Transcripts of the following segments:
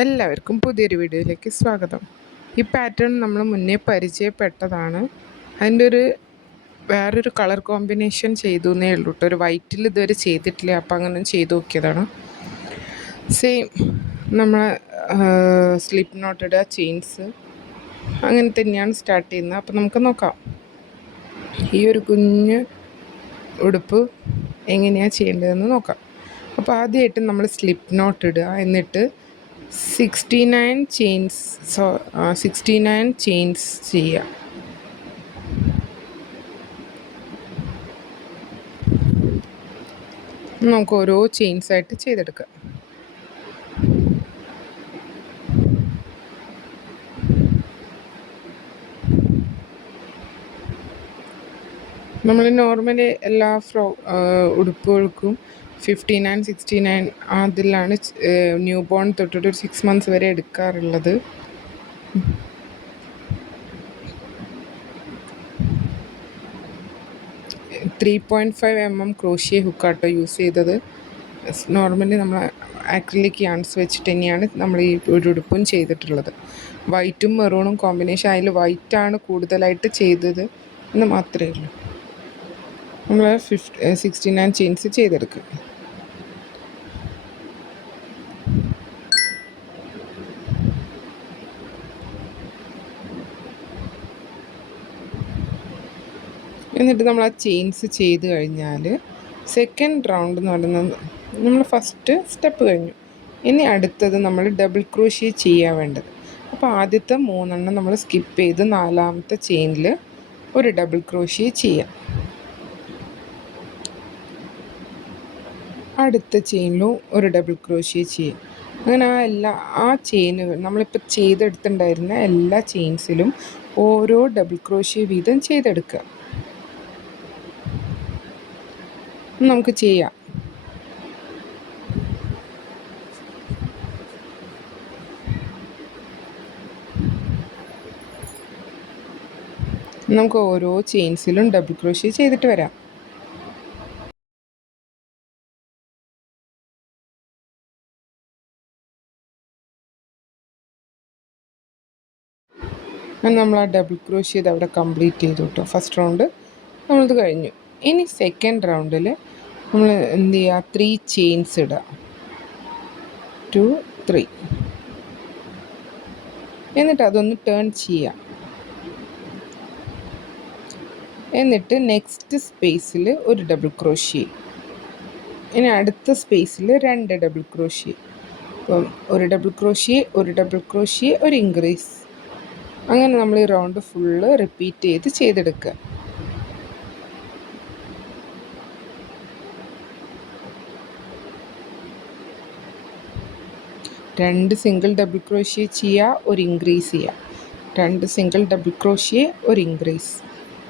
എല്ലാവർക്കും പുതിയൊരു വീഡിയോയിലേക്ക് സ്വാഗതം. ഈ പാറ്റേൺ നമ്മൾ മുന്നേ പരിചയപ്പെട്ടതാണ്. അതിൻ്റെ വേറൊരു കളർ കോമ്പിനേഷൻ ചെയ്തു എന്നേ ഉള്ളൂ കേട്ടോ. ഒരു വൈറ്റിൽ ഇതുവരെ ചെയ്തിട്ടില്ല, അപ്പോൾ അങ്ങനെ ചെയ്ത് നോക്കിയതാണ്. സെയിം നമ്മൾ സ്ലിപ്പ് നോട്ട് ഇടുക, ചെയിൻസ് അങ്ങനെ തന്നെയാണ് സ്റ്റാർട്ട് ചെയ്യുന്നത്. അപ്പോൾ നമുക്ക് നോക്കാം ഈ ഒരു കുഞ്ഞ് ഉടുപ്പ് എങ്ങനെയാണ് ചെയ്യേണ്ടതെന്ന് നോക്കാം. അപ്പോൾ ആദ്യമായിട്ട് നമ്മൾ സ്ലിപ്പ് നോട്ട് ഇടുക, എന്നിട്ട് 69 ചെയിൻസ് ചെയ്യുക. നമുക്ക് ഓരോ ചെയിൻസ് ആയിട്ട് ചെയ്തെടുക്കാം. നമ്മൾ നോർമലി എല്ലാ ഉടുപ്പുകൾക്കും 59, 69 അതിലാണ് ന്യൂ ബോൺ തൊട്ടിട്ട് ഒരു 6 months വരെ എടുക്കാറുള്ളത്. .5 mm ക്രോഷ്യ ഹുക്കാട്ടോ യൂസ് ചെയ്തത്. നോർമലി നമ്മൾ ആക്രിലിക് യാൺസ് വെച്ചിട്ട് തന്നെയാണ് നമ്മൾ ഈ ഒരു ഉടുപ്പും ചെയ്തിട്ടുള്ളത്. വൈറ്റും മെറൂണും കോമ്പിനേഷൻ, അതിൽ വൈറ്റാണ് കൂടുതലായിട്ട് ചെയ്തത് എന്ന് മാത്രമേ ഉള്ളൂ. നമ്മൾ 69 ചെയിൻസ് ചെയ്തെടുക്കുക. എന്നിട്ട് നമ്മൾ ആ ചെയിൻസ് ചെയ്ത് കഴിഞ്ഞാൽ സെക്കൻഡ് റൗണ്ട് എന്ന് പറയുന്നത് നമ്മൾ ഫസ്റ്റ് സ്റ്റെപ്പ് കഴിഞ്ഞു. ഇനി അടുത്തത് നമ്മൾ ഡബിൾ ക്രോഷ്യ ചെയ്യാൻ വേണ്ടത്. അപ്പോൾ ആദ്യത്തെ 3 നമ്മൾ സ്കിപ്പ് ചെയ്ത് 4ാമത്തെ ചെയിനിൽ ഒരു ഡബിൾ ക്രോഷ്യ ചെയ്യാം. അടുത്ത ചെയിനിലും ഒരു ഡബിൾ ക്രോഷ്യ ചെയ്യാം. അങ്ങനെ ആ ചെയിനുകൾ നമ്മളിപ്പോൾ ചെയ്തെടുത്തിട്ടുണ്ടായിരുന്ന എല്ലാ ചെയിൻസിലും ഓരോ ഡബിൾ ക്രോഷ്യ വീതം ചെയ്തെടുക്കുക. നമുക്ക് ചെയ്യാം. നമുക്ക് ഓരോ ചെയിൻസിലും ഡബിൾ ക്രോഷ്യ ചെയ്തിട്ട് വരാം. നമ്മൾ ആ ഡബിൾ ക്രോഷ്യ ഇത് അവിടെ കംപ്ലീറ്റ് ചെയ്തു കേട്ടോ. ഫസ്റ്റ് റൗണ്ട് നമ്മളത് കഴിഞ്ഞു. ഇനി സെക്കൻഡ് റൗണ്ടിൽ നമ്മൾ എന്ത് ചെയ്യുക, 3 ചെയിൻസ് ഇടുക. 2, 3. എന്നിട്ട് അതൊന്ന് ടേൺ ചെയ്യുക. എന്നിട്ട് നെക്സ്റ്റ് സ്പേസിൽ ഒരു ഡബിൾ ക്രോഷ്യ. ഇനി അടുത്ത സ്പേസിൽ 2 ഡബിൾ ക്രോഷ്യ. അപ്പം ഒരു ഡബിൾ ക്രോഷ്യ, ഒരു ഡബിൾ ക്രോഷ്യ, ഒരു ഇൻക്രീസ്. അങ്ങനെ നമ്മൾ ഈ റൗണ്ട് ഫുള്ള് റിപ്പീറ്റ് ചെയ്തെടുക്കുക. രണ്ട് സിംഗിൾ ഡബിൾ ക്രോഷ്യ ചെയ്യുക, ഒരു ഇൻക്രീസ് ചെയ്യുക. 2 സിംഗിൾ ഡബിൾ ക്രോഷ്യ, ഒരു ഇൻക്രീസ്.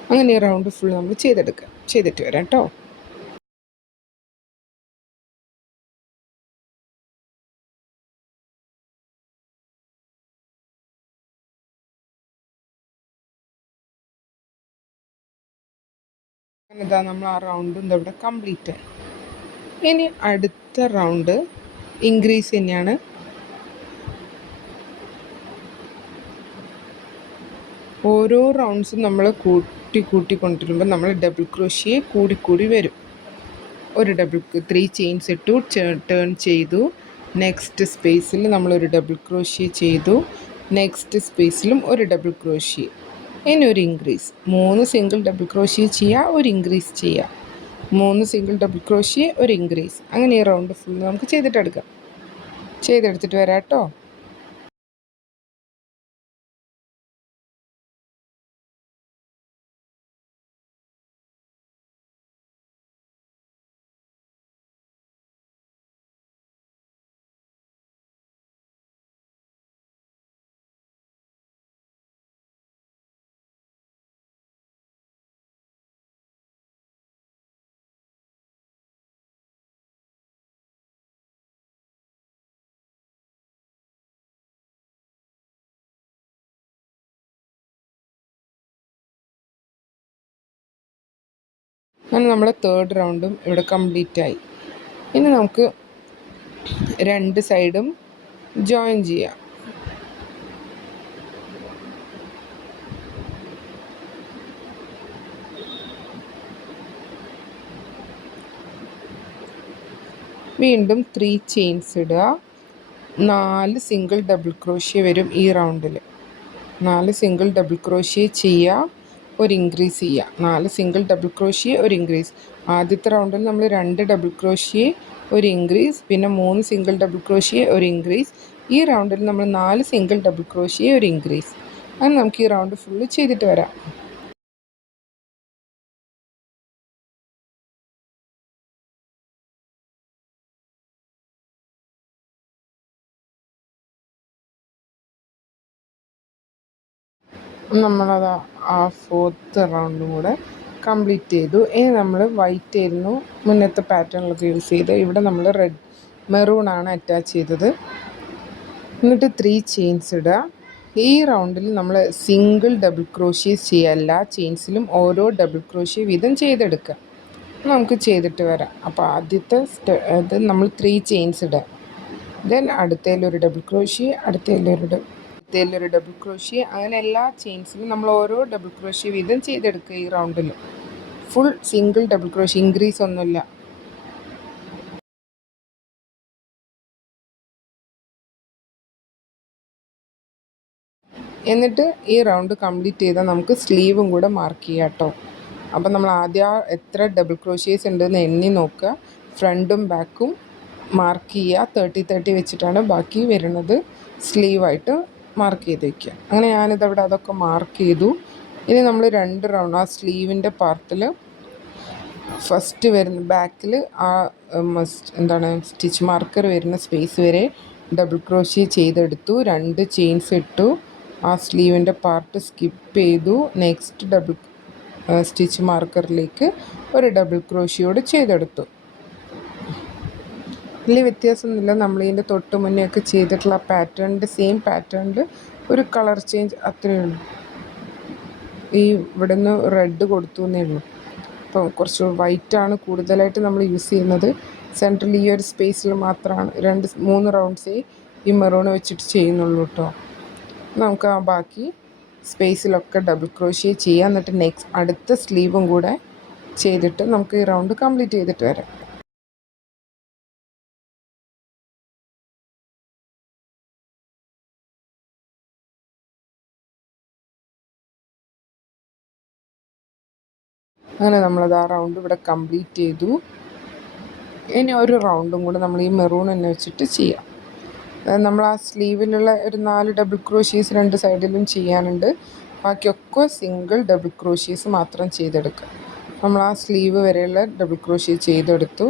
അങ്ങനെ ഈ റൗണ്ട് ഫുൾ നമ്മൾ ചെയ്തിട്ട് വരാം കേട്ടോ. ഇതാ നമ്മൾ ആ റൗണ്ടും ഇവിടെ കംപ്ലീറ്റ് ആയി. ഇനി അടുത്ത റൗണ്ട് ഇൻക്രീസ് തന്നെയാണ്. ഓരോ റൗണ്ട്സും നമ്മൾ കൂട്ടി കൊണ്ടുവരുമ്പോൾ നമ്മൾ ഡബിൾ ക്രോഷ്യ കൂടി വരും. ഒരു 3 ചെയിൻസ് ഇട്ടു, ടേൺ ചെയ്തു. നെക്സ്റ്റ് സ്പേസിൽ നമ്മളൊരു ഡബിൾ ക്രോഷ്യ ചെയ്തു. നെക്സ്റ്റ് സ്പേസിലും ഒരു ഡബിൾ ക്രോഷ്യ. ഇനി ഒരു ഇൻക്രീസ്. 3 സിംഗിൾ ഡബിൾ ക്രോഷ്യ ചെയ്യുക, ഒരു ഇൻക്രീസ് ചെയ്യുക. 3 സിംഗിൾ ഡബിൾ ക്രോഷ്യ, ഒരു ഇൻക്രീസ്. അങ്ങനെ ഈ റൗണ്ട് ഫുൾ നമുക്ക് ചെയ്തെടുത്തിട്ട് വരാം കേട്ടോ. അങ്ങനെ നമ്മൾ തേർഡ് റൗണ്ടും ഇവിടെ കംപ്ലീറ്റ് ആയി. ഇനി നമുക്ക് 2 സൈഡും ജോയിൻ ചെയ്യാം. വീണ്ടും 3 ചെയിൻസ് ഇടുക. 4 സിംഗിൾ ഡബിൾ ക്രോഷ്യ വരും ഈ റൗണ്ടിൽ. 4 സിംഗിൾ ഡബിൾ ക്രോഷ്യ ചെയ്യുക, ഒരു ഇൻക്രീസ് ചെയ്യുക. 4 സിംഗിൾ ഡബിൾ ക്രോഷ്യ ഒരു ഇൻക്രീസ്. ആദ്യത്തെ റൗണ്ടിൽ നമ്മൾ 2 ഡബിൾ ക്രോഷ്യ ഒരു ഇൻക്രീസ്, പിന്നെ 3 സിംഗിൾ ഡബിൾ ക്രോഷ്യ ഒരു ഇൻക്രീസ്. ഈ റൗണ്ടിൽ നമ്മൾ 4 സിംഗിൾ ഡബിൾ ക്രോഷ്യ ഒരു ഇൻക്രീസ്. അങ്ങനെ നമുക്ക് ഈ റൗണ്ട് ഫുള്ള് ചെയ്തിട്ട് വരാം. നമ്മളത് ആ 4th റൗണ്ടും കൂടെ കംപ്ലീറ്റ് ചെയ്തു. ഇനി നമ്മൾ വൈറ്റ് ആയിരുന്നു മുന്നത്തെ പാറ്റേണിലൊക്കെ യൂസ് ചെയ്ത്. ഇവിടെ നമ്മൾ റെഡ് മെറൂണാണ് അറ്റാച്ച് ചെയ്തത്. എന്നിട്ട് 3 ചെയിൻസ് ഇടുക. ഈ റൗണ്ടിൽ നമ്മൾ സിംഗിൾ ഡബിൾ ക്രോഷ്യേസ് ചെയ്യുക. എല്ലാ ചെയിൻസിലും ഓരോ ഡബിൾ ക്രോഷ്യ വീതം ചെയ്തെടുക്കുക. നമുക്ക് ചെയ്തിട്ട് വരാം. അപ്പോൾ ആദ്യത്തെ ഇത് നമ്മൾ 3 ചെയിൻസ് ഇടുക. ദെൻ അടുത്തതിലൊരു ഡബിൾ ക്രോഷ്യ, അടുത്തതിലൊരു ഡബിൾ ക്രോഷ്യ, അങ്ങനെ എല്ലാ ചെയിൻസിലും നമ്മൾ ഓരോ ഡബിൾ ക്രോഷ്യ വീതം ചെയ്തെടുക്കുക. ഈ റൗണ്ടിൽ full single double crochet, increase ഒന്നുമില്ല. എന്നിട്ട് ഈ റൗണ്ട് കംപ്ലീറ്റ് ചെയ്താൽ നമുക്ക് സ്ലീവും കൂടെ മാർക്ക് ചെയ്യാം കേട്ടോ. അപ്പം നമ്മൾ ആദ്യം എത്ര ഡബിൾ ക്രോഷ്യേസ് ഉണ്ടെന്ന് എണ്ണി നോക്കുക. ഫ്രണ്ടും ബാക്കും മാർക്ക് ചെയ്യുക. 30 വെച്ചിട്ടാണ് ബാക്കി വരുന്നത്. സ്ലീവായിട്ട് മാർക്ക് ചെയ്ത് വയ്ക്കുക. അങ്ങനെ ഞാനിതവിടെ അതൊക്കെ മാർക്ക് ചെയ്തു. ഇനി നമ്മൾ 2 റൗണ്ട് ആ സ്ലീവിൻ്റെ പാർട്ടിൽ ഫസ്റ്റ് വരുന്ന ബാക്കിൽ ആ സ്റ്റിച്ച് മാർക്കർ വരുന്ന സ്പേസ് വരെ ഡബിൾ ക്രോഷ്യ ചെയ്തെടുത്തു. 2 ചെയിൻസ് ഇട്ടു. ആ സ്ലീവിൻ്റെ പാർട്ട് സ്കിപ്പ് ചെയ്തു. നെക്സ്റ്റ് സ്റ്റിച്ച് മാർക്കറിലേക്ക് ഒരു ഡബിൾ ക്രോഷ്യോട് ചെയ്തെടുത്തു. വലിയ വ്യത്യാസമൊന്നുമില്ല. നമ്മളിതിൻ്റെ തൊട്ട് മുന്നേ ഒക്കെ ചെയ്തിട്ടുള്ള പാറ്റേണിൻ്റെ സെയിം പാറ്റേണിൽ ഒരു കളർ ചേഞ്ച് അത്രയേ ഉള്ളൂ. ഇവിടെ നിന്ന് റെഡ് കൊടുത്തു എന്നേ ഉള്ളൂ. അപ്പോൾ കുറച്ച് വൈറ്റാണ് കൂടുതലായിട്ട് നമ്മൾ യൂസ് ചെയ്യുന്നത്. സെൻട്രൽ ഈ ഒരു സ്പേസിൽ മാത്രമാണ് 2-3 റൗണ്ട്സേ ഈ മെറൂൺ വെച്ചിട്ട് ചെയ്യുന്നുള്ളൂ കേട്ടോ. നമുക്ക് ആ ബാക്കി സ്പേസിലൊക്കെ ഡബിൾ ക്രോഷ്യ ചെയ്യാം. എന്നിട്ട് അടുത്ത സ്ലീവും കൂടെ ചെയ്തിട്ട് നമുക്ക് ഈ റൗണ്ട് കംപ്ലീറ്റ് ചെയ്തിട്ട് വരാം. അങ്ങനെ നമ്മളത് ആ റൗണ്ട് ഇവിടെ കംപ്ലീറ്റ് ചെയ്തു. ഇനി ഒരു റൗണ്ടും കൂടെ നമ്മൾ ഈ മെറൂൺ തന്നെ വെച്ചിട്ട് ചെയ്യാം. നമ്മൾ ആ സ്ലീവിലുള്ള ഒരു 4 ഡബിൾ ക്രോഷ്യേസ് 2 സൈഡിലും ചെയ്യാനുണ്ട്. ബാക്കിയൊക്കെ സിംഗിൾ ഡബിൾ ക്രോഷ്യേസ് മാത്രം ചെയ്തെടുക്കുക. നമ്മൾ ആ സ്ലീവ് വരെയുള്ള ഡബിൾ ക്രോഷ്യ ചെയ്തെടുത്തു.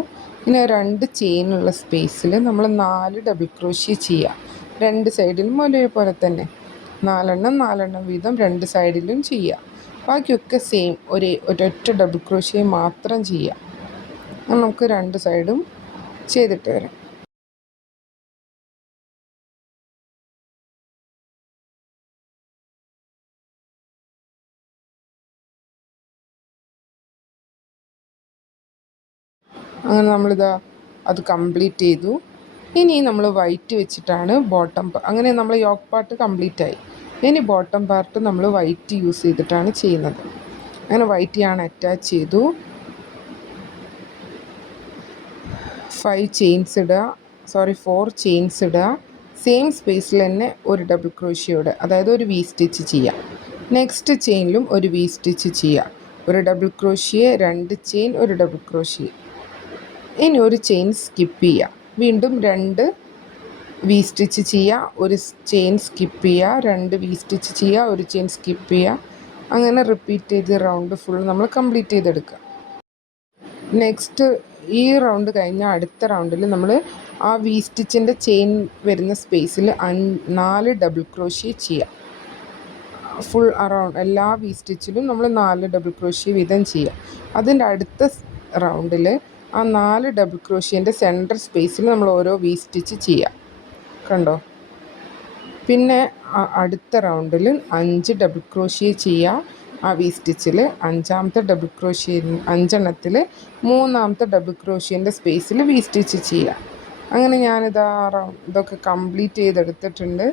ഇനി 2 ചെയിനുള്ള സ്പേസിൽ നമ്മൾ 4 ഡബിൾ ക്രോഷ്യ ചെയ്യുക. 2 സൈഡിലും ഒരേപോലെ തന്നെ 4 വീതം 2 സൈഡിലും ചെയ്യുക. ബാക്കിയൊക്കെ സെയിം ഒരൊറ്റ ഡബിൾ ക്രോഷ്യ മാത്രം ചെയ്യാം. നമുക്ക് 2 സൈഡും ചെയ്തിട്ട് വരാം. അങ്ങനെ നമ്മളിതാ അത് കംപ്ലീറ്റ് ചെയ്തു. ഇനി നമ്മൾ വൈറ്റ് വെച്ചിട്ടാണ് അങ്ങനെ നമ്മൾ യോക്ക് പാർട്ട് കംപ്ലീറ്റ് ആയി. ഇനി ബോട്ടം പാർട്ട് നമ്മൾ വൈറ്റ് യൂസ് ചെയ്തിട്ടാണ് ചെയ്യുന്നത്. അങ്ങനെ വൈറ്റ് ഞാൻ അറ്റാച്ച് ചെയ്തു. 4 ചെയിൻസ് ഇടുക. സെയിം സ്പേസിൽ തന്നെ ഒരു ഡബിൾ ക്രോഷ്യോട്, അതായത് ഒരു വി സ്റ്റിച്ച് ചെയ്യാം. നെക്സ്റ്റ് ചെയിനിലും ഒരു വി സ്റ്റിച്ച് ചെയ്യാം. ഒരു ഡബിൾ ക്രോഷ്യ, 2 ചെയിൻ, ഒരു ഡബിൾ ക്രോഷ്യ. ഇനി ഒരു ചെയിൻ സ്കിപ്പ് ചെയ്യുക. വീണ്ടും 2 വി സ്റ്റിച്ച് ചെയ്യുക, ഒരു ചെയിൻ സ്കിപ്പ് ചെയ്യുക, 2 വി സ്റ്റിച്ച് ചെയ്യുക, ഒരു ചെയിൻ സ്കിപ്പ് ചെയ്യുക. അങ്ങനെ റിപ്പീറ്റ് ചെയ്ത് റൗണ്ട് ഫുൾ നമ്മൾ കംപ്ലീറ്റ് ചെയ്തെടുക്കുക. നെക്സ്റ്റ് ഈ റൗണ്ട് കഴിഞ്ഞാൽ അടുത്ത റൗണ്ടിൽ നമ്മൾ ആ വി സ്റ്റിച്ചിൻ്റെ ചെയിൻ വരുന്ന സ്പേസിൽ 4 ഡബിൾ ക്രോഷ്യ ചെയ്യുക. ഫുൾ അറൗണ്ട് എല്ലാ വി സ്റ്റിച്ചിലും നമ്മൾ 4 ഡബിൾ ക്രോഷ്യ വീതം ചെയ്യുക. അതിൻ്റെ അടുത്ത റൗണ്ടിൽ ആ 4 ഡബിൾ ക്രോഷ്യേൻ്റെ സെൻറ്റർ സ്പേസിൽ നമ്മൾ ഓരോ വി സ്റ്റിച്ച് ചെയ്യുക. കണ്ടോ? പിന്നെ അടുത്ത റൗണ്ടിൽ 5 ഡബിൾ ക്രോഷ്യ ചെയ്യുക. ആ വി സ്റ്റിച്ചിൽ 5ാമത്തെ ഡബിൾ ക്രോഷ്യ 5 എണ്ണത്തിൽ 3ാമത്തെ ഡബിൾ ക്രോഷ്യേൻ്റെ സ്പേസിൽ വി സ്റ്റിച്ച് ചെയ്യുക. അങ്ങനെ ഞാനിതാ ഇതൊക്കെ കംപ്ലീറ്റ് ചെയ്തെടുത്തിട്ടുണ്ട്.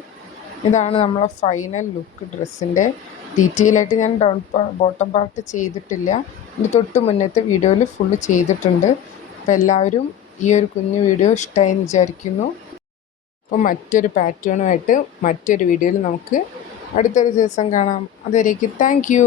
ഇതാണ് നമ്മളെ ഫൈനൽ ലുക്ക് ഡ്രസ്സിൻ്റെ. ഡീറ്റെയിൽ ആയിട്ട് ഞാൻ ബോട്ടം പാർട്ട് ചെയ്തിട്ടില്ല. ഇതിൻ്റെ തൊട്ട് മുന്നത്തെ വീഡിയോയിൽ ഫുള്ള് ചെയ്തിട്ടുണ്ട്. അപ്പോൾ എല്ലാവരും ഈ ഒരു കുഞ്ഞു വീഡിയോ ഇഷ്ടമായി എന്ന് വിചാരിക്കുന്നു. അപ്പോൾ മറ്റൊരു പാറ്റേണുമായിട്ട് മറ്റൊരു വീഡിയോയിൽ നമുക്ക് അടുത്തൊരു ദിവസം കാണാം. അതുവരേക്കും താങ്ക് യു.